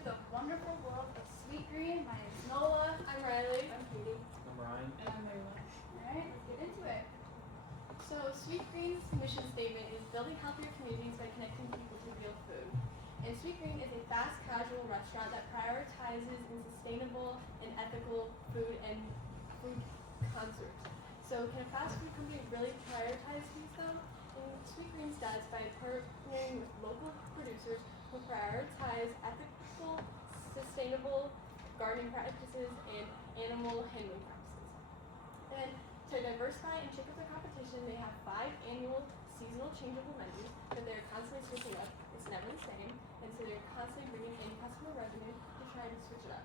the wonderful world of Sweetgreen. My name is Nola. I'm Riley. I'm Katie. I'm Ryan. And I'm Layla. Alright, let's get into it. So Sweetgreen's mission statement is building healthier communities by connecting people to real food. And Sweetgreen is a fast casual restaurant that prioritizes in sustainable and ethical food and food concerts. So can a fast food company really prioritize these though? And Sweetgreen's does by partnering with local producers who prioritize ethical, sustainable gardening practices and animal handling practices. And to diversify and shake up their competition, they have 5 annual seasonal changeable menus that they're constantly switching up. It's never the same, and so they're constantly bringing in customer revenue to try to switch it up.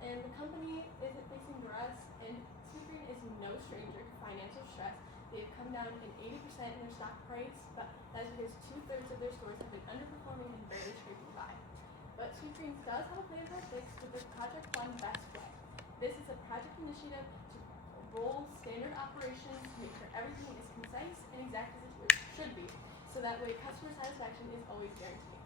And the company isn't facing duress, and Sweetgreen is no stranger to financial stress. They've come down in 80% in their stock price, but that's because 2/3 of their stores have been underperforming and barely scraping by. But Sweetgreen does have a plan for fix with the Project One Best Way. This is a project initiative to roll standard operations to make sure everything is concise and exact as it should be, so that way customer satisfaction is always guaranteed.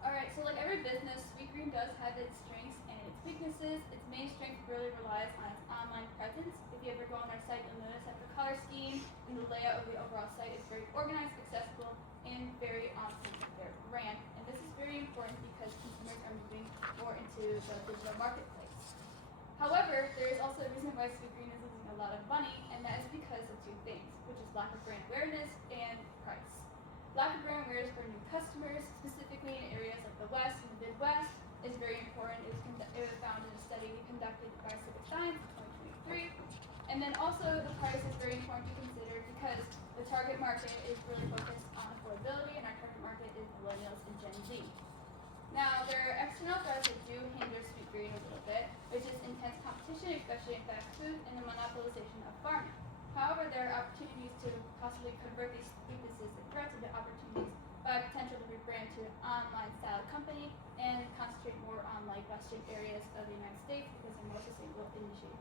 Alright, so like every business, Sweetgreen does have its strengths and its weaknesses. Its main strength really relies on its online presence. If you ever go on their site, you'll notice that the color scheme and the layout of the overall site is very organized, accessible, and very on point with their brand. And this is very important because consumers are moving more into the digital marketplace. However, there is also a reason why Sweetgreen is losing a lot of money, and that is because of 2 things, which is lack of brand awareness and price. Lack of brand awareness for new customers, specifically in areas like the West and the Midwest, is very important. It was found in a study conducted by Civic Science in 2023. And then also the price is very important to consider because the target market is really focused on affordability, and our target market is millennials and Gen Z. Now, there are external threats that do hinder Sweetgreen a little bit, which is intense competition, especially in fast food, and the monopolization of farming. However, there are opportunities to possibly convert these weaknesses and threats into opportunities by potential to rebrand to an online style company and concentrate more on like western areas of the United States because they're more sustainable initiative.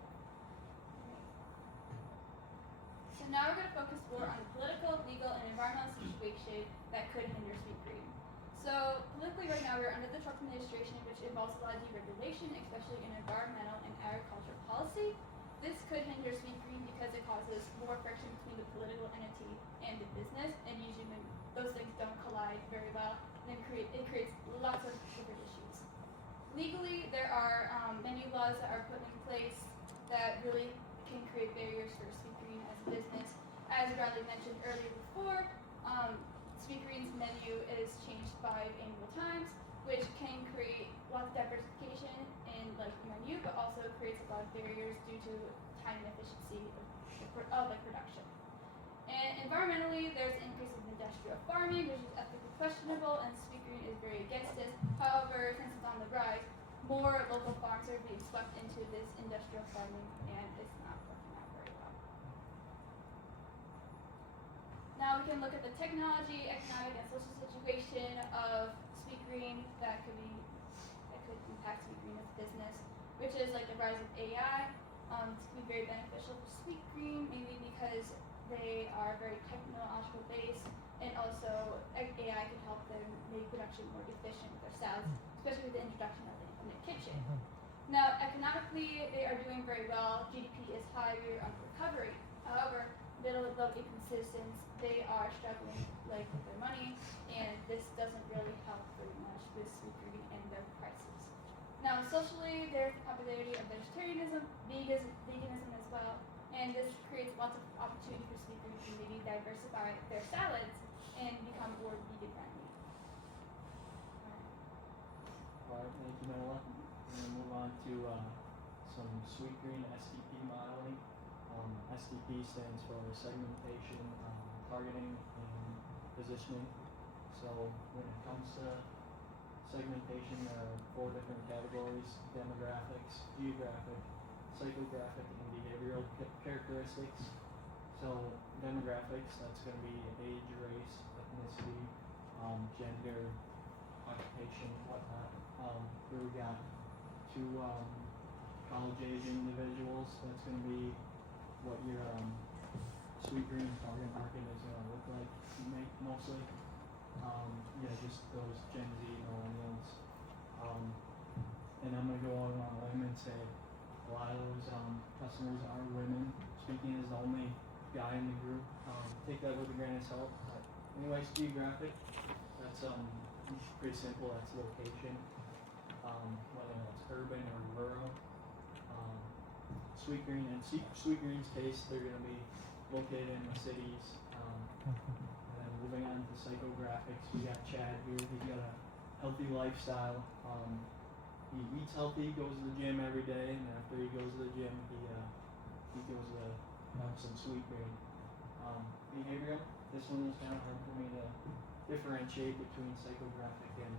So now we're going to focus more on the political, legal, and environmental situation that could hinder Sweetgreen. So politically right now we're under the Trump administration, which involves a lot of deregulation, especially in environmental and agricultural policy. This could hinder Sweetgreen because it causes more friction between the political entity and the business, and usually when those things don't collide very well, then it creates lots of different issues. Legally, there are many laws that are put in place that really can create barriers for Sweetgreen as a business. As Riley mentioned earlier before, Sweetgreen's menu is changed 5 annual times, which can create lots of diversification in like the menu, but also creates a lot of barriers due to time and efficiency of like production. And environmentally, there's an increase in industrial farming, which is ethically questionable, and Sweetgreen is very against this. However, since it's on the rise, more local farms are being swept into this industrial farming, and it's not working out very well. Now we can look at the technology, economic, and social situation of Sweetgreen that could impact Sweetgreen as a business, which is like the rise of AI. This could be very beneficial for Sweetgreen, mainly because they are very technological based, and also AI can help them make production more efficient with their salads, especially with the introduction of the Infinite Kitchen. Now, economically, they are doing very well. GDP is high, we are on recovery. However, middle and low income citizens, they are struggling like with their money, and this doesn't really help very much with Sweetgreen and their prices. Now, socially, there's the popularity of vegetarianism, veganism as well, and this creates lots of opportunity for Sweetgreen to maybe diversify their salads and become more vegan friendly. Alright, thank you, Nola. We're going to move on to some Sweetgreen STP modeling. STP stands for segmentation, targeting, and positioning. So when it comes to segmentation, there are 4 different categories: demographics, geographic, psychographic, and behavioral characteristics. So demographics, that's going to be age, race, ethnicity, gender, occupation, whatnot. Here we got 2 college age individuals. That's going to be what your Sweetgreen target market is going to look like mostly. Just those Gen Z millennials. And I'm gonna go out on a limb and say a lot of those customers are women. Speaking as the only guy in the group, take that with a grain of salt. But anyways, geographic. That's pretty simple. That's location. Whether that's urban or rural. Sweetgreen and Sweetgreen's case, they're gonna be located in the cities. And then moving on to psychographics, we got Chad here. He's got a healthy lifestyle. He eats healthy, goes to the gym every day, and after he goes to the gym, he goes to have some Sweetgreen. Behavioral. This one was kind of hard for me to differentiate between psychographic and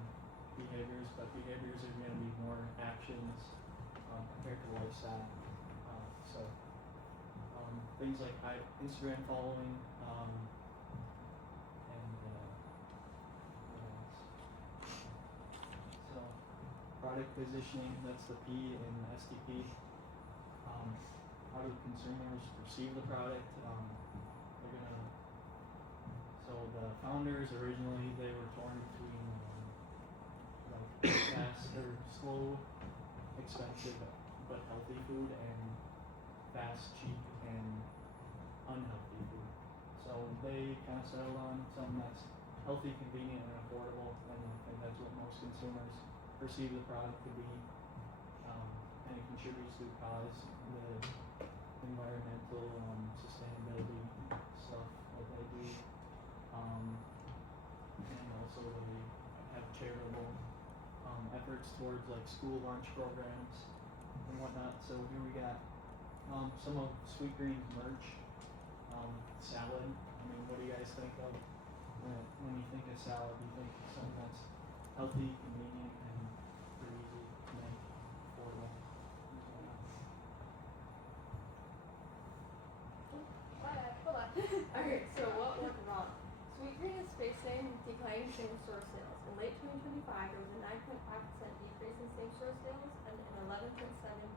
behaviors, but behaviors are going to be more actions compared to lifestyle. Things like Instagram following, and what else? So, product positioning, that's the P in STP. How do consumers perceive the product? So the founders originally, they were torn between like fast or slow, expensive but healthy food, and fast, cheap, and unhealthy food. So they kind of settled on something that's healthy, convenient, and affordable, and I think that's what most consumers perceive the product to be. And it contributes to the cause, the environmental sustainability stuff that they do. And also they have charitable efforts towards like school lunch programs and whatnot. So here we got some of Sweetgreen's merch, salad. I mean, what do you guys think of when you think of salad? Do you think of something that's healthy, convenient, and pretty easy to make, affordable? Hold on. Okay, so what went wrong? Sweetgreen is facing declining same-store sales. In late 2025, there was a 9.5% decrease in same-store sales and an 11.7%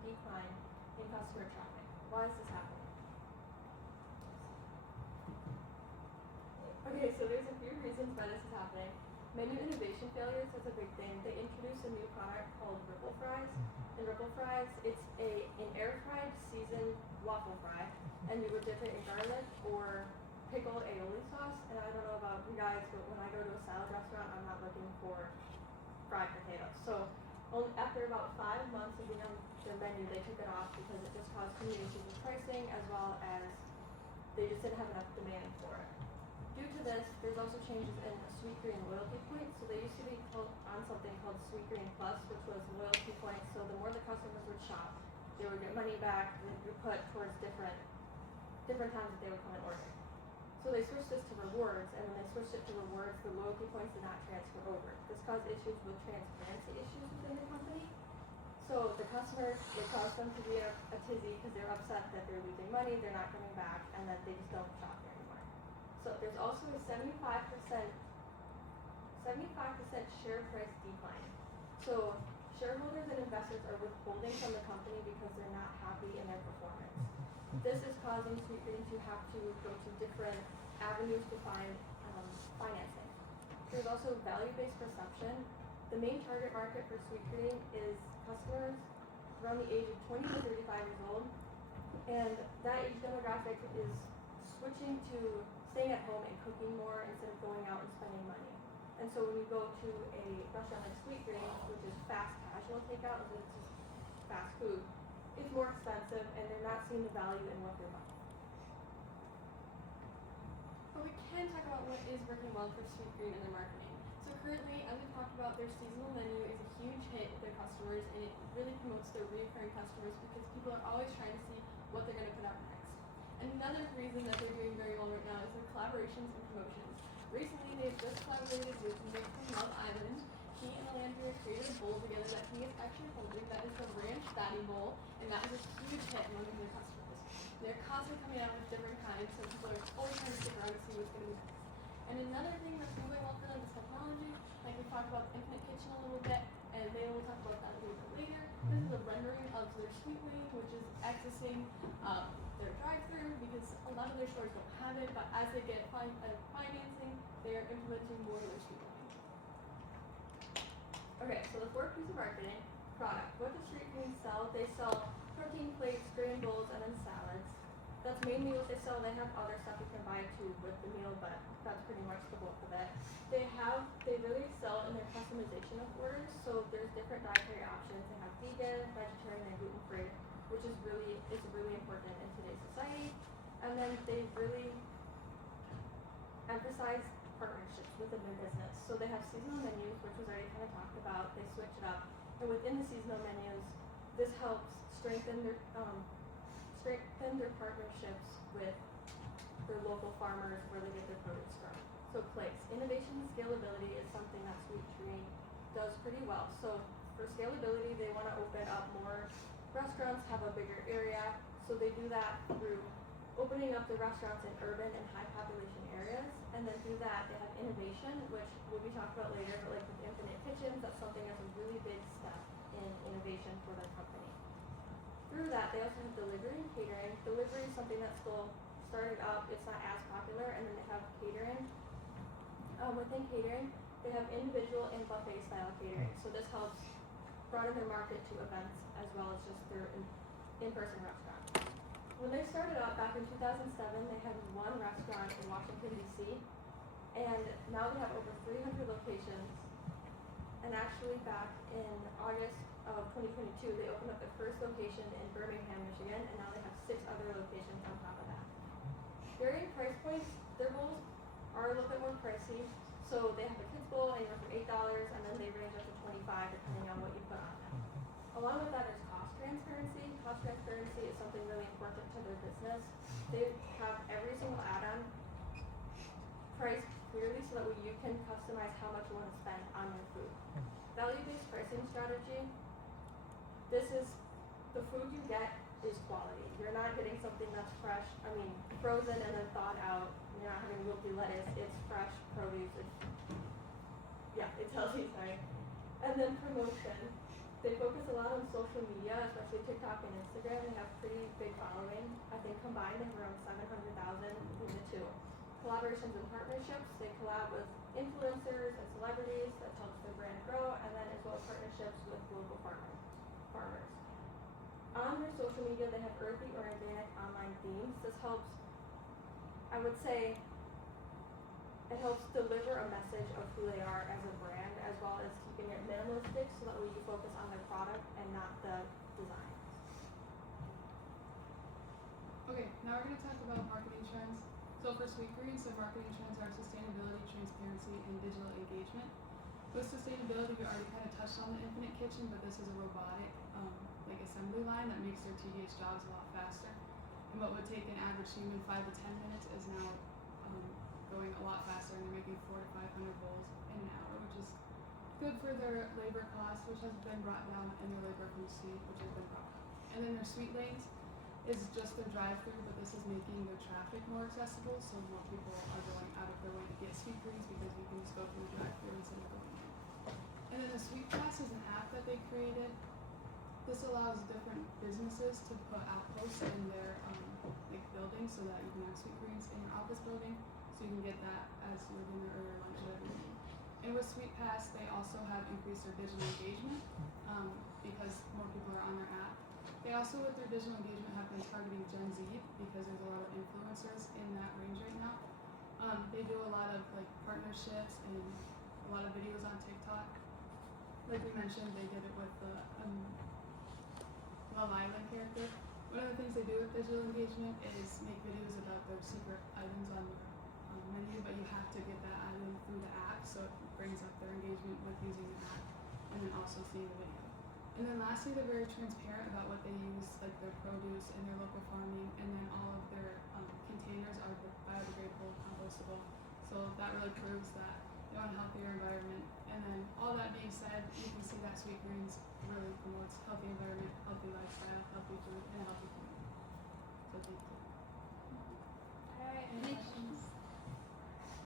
decline in customer traffic. Why is this happening? Okay, so there's a few reasons why this is happening. Menu innovation failures, that's a big thing. They introduced a new product called Ripple Fries. And Ripple Fries, it's an air-fried seasoned waffle fry, and you would dip it in garlic or pickled aioli sauce. And I don't know about you guys, but when I go to a salad restaurant, I'm not looking for fried potatoes. So after about 5 months of being on their menu, they took it off because it just caused too many issues with pricing, as well as they just didn't have enough demand for it. Due to this, there's also changes in Sweetgreen loyalty points. So they used to be on something called Sweetgreen Plus, which was loyalty points. So the more the customers would shop, they would get money back, and they'd be put towards different times that they would come and order. So they switched this to rewards, and when they switched it to rewards, the loyalty points did not transfer over. This caused issues with transparency issues within the company. So the customers, it caused them to be a tizzy because they're upset that they're losing money, they're not coming back, and that they just don't shop there anymore. So there's also a 75% share price decline. So shareholders and investors are withholding from the company because they're not happy in their performance. This is causing Sweetgreen to have to go to different avenues to find financing. There's also value-based perception. The main target market for Sweetgreen is customers around the age of 20 to 35 years old, and that age demographic is switching to staying at home and cooking more instead of going out and spending money. And so when you go to a restaurant like Sweetgreen, which is fast casual takeout, it's just fast food, it's more expensive and they're not seeing the value in what they're buying. But we can talk about what is working well for Sweetgreen and their marketing. So currently, as we talked about, their seasonal menu is a huge hit with their customers, and it really promotes their recurring customers because people are always trying to see what they're going to put out next. Another reason that they're doing very well right now is their collaborations and promotions. Recently, they've just collaborated with Nick from Love Island. He and Alandria created a bowl together that he is actually holding. That is the Ranch Fatty Bowl, and that is a huge hit among their customers. They're constantly coming out with different kinds, so people are always trying to stick around to see what's going to be next. And another thing that's been going well for them is technology. Like we talked about the Infinite Kitchen a little bit, and they will talk about that a little bit later. This is a rendering of their Sweetgreen, which is accessing their drive-thru because a lot of their stores don't have it, but as they get financing, they they are implementing more than streamlining. Okay, so the fourth piece of marketing, product. What do Sweet Greens sell? They sell protein plates, grain bowls, and then salads. That's mainly what they sell. They have other stuff you can buy too with the meal, but that's pretty much the bulk of it. They really excel in their customization of orders. So there's different dietary options. They have vegan, vegetarian, and gluten free, which is really important in today's society. And then they really emphasize partnerships within their business. So they have seasonal menus, which was already kind of talked about. They switch it up, and within the seasonal menus, this helps strengthen their partnerships with their local farmers where they get their produce from. So place, innovation and scalability is something that Sweet Green does pretty well. So for scalability, they want to open up more restaurants, have a bigger area. So they do that through opening up the restaurants in urban and high population areas. And then through that, they have innovation, which will be talked about later, but like with Infinite Kitchens, that's something that's a really big step in innovation for their company. Through that, they also have delivery and catering. Delivery is something that's still starting up. It's not as popular. And then they have catering. Within catering, they have individual and buffet style catering. So this helps broaden their market to events as well as just their in-person restaurant. When they started out back in 2007, they had one restaurant in Washington, D.C. And now they have over 300 locations. And actually back in August of 2022, they opened up their first location in Birmingham, Michigan, and now they have 6 other locations on top of that. Varying price points, their bowls are a little bit more pricey. So they have a kids bowl anywhere from $8, and then they range up to $25 depending on what you put on them. Along with that is cost transparency. Cost transparency is something really important to their business. They have every single add-on priced clearly so that way you can customize how much you want to spend on your food. Value-based pricing strategy. This is, the food you get is quality. You're not getting something that's fresh, frozen and then thawed out. You're not having wilty lettuce. It's fresh produce. It's healthy, sorry. And then promotion. They focus a lot on social media, especially TikTok and Instagram. They have pretty big following. I think combined they have around 700,000 between the two. Collaborations and partnerships. They collab with influencers and celebrities. That helps their brand grow. And then as well as partnerships with local farmers. On their social media, they have earthy or organic online themes. This helps, I would say, it helps deliver a message of who they are as a brand, as well as keeping it minimalistic so that way you focus on their product and not the design. Okay, now we're going to talk about marketing trends. So for Sweet Greens, the marketing trends are sustainability, transparency, and digital engagement. With sustainability, we already kind of touched on the Infinite Kitchen, but this is a robotic assembly line that makes their tedious jobs a lot faster. And what would take an average human 5 to 10 minutes is now going a lot faster, and they're making 400 to 500 bowls in an hour, which is good for their labor costs, which has been brought down, and their labor from seed, which has been brought up. And then their Sweet Lanes is just their drive-through, but this is making their traffic more accessible, so more people are going out of their way to get Sweet Greens because you can just go through the drive-through instead of going in. And then the Sweet Pass is an app that they created. This allows different businesses to put outposts in their buildings so that you can have Sweet Greens in your office building, so you can get that as your dinner or your lunch or everything. And with Sweet Pass, they also have increased their digital engagement because more people are on their app. They also, with their digital engagement, have been targeting Gen Z because there's a lot of influencers in that range right now. They do a lot of partnerships and a lot of videos on TikTok. Like we mentioned, they did it with the Love Island character. One of the things they do with digital engagement is make videos about their secret items on their menu, but you have to get that item through the app, so it brings up their engagement with using the app and then also seeing the video. And then lastly, they're very transparent about what they use, like their produce and their local farming, and then all of their containers are biodegradable, compostable. So that really proves that they want a healthier environment. And then all that being said, you can see that Sweet Greens really promotes healthy environment, healthy lifestyle, healthy food, and a healthy community. So thank you. Alright, any questions?